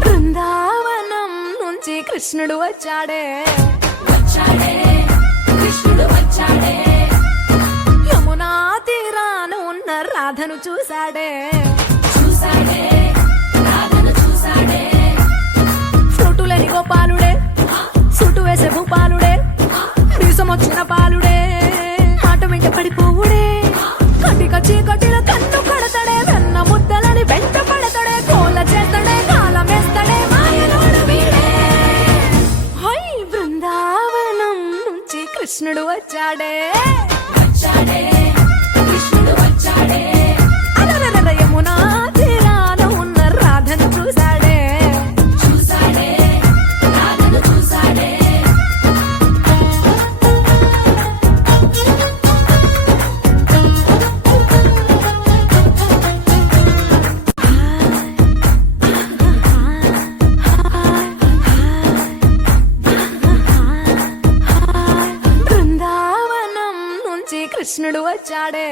బృందావనం నుంచి కృష్ణుడు వచ్చాడే కృష్ణుడు వచ్చాడే యమునా తీరాన ఉన్న రాధను చూశాడే రాధను చూసాడే ఫ్రూటులని గోపాలుడే సూటు వేసే భూపాలుడే వీసమొచ్చిన పాలుడే ఆట వెంట పడిపోవుడే కటిక చీకటిలో కన్ను కడతాడే వెన్న ముద్దలని వెంట పడతాడే కోల చేస్తాడే కాలమేస్తాడే మాయలోడు వీడే హై బృందావనం నుంచి కృష్ణుడు వచ్చాడే కృష్ణుడు వచ్చాడే అలరలర యమునా తీరాన ఉన్న రాధను చూశాడే రాధను చూసాడే బృందావనం నుంచి కృష్ణుడు వచ్చాడే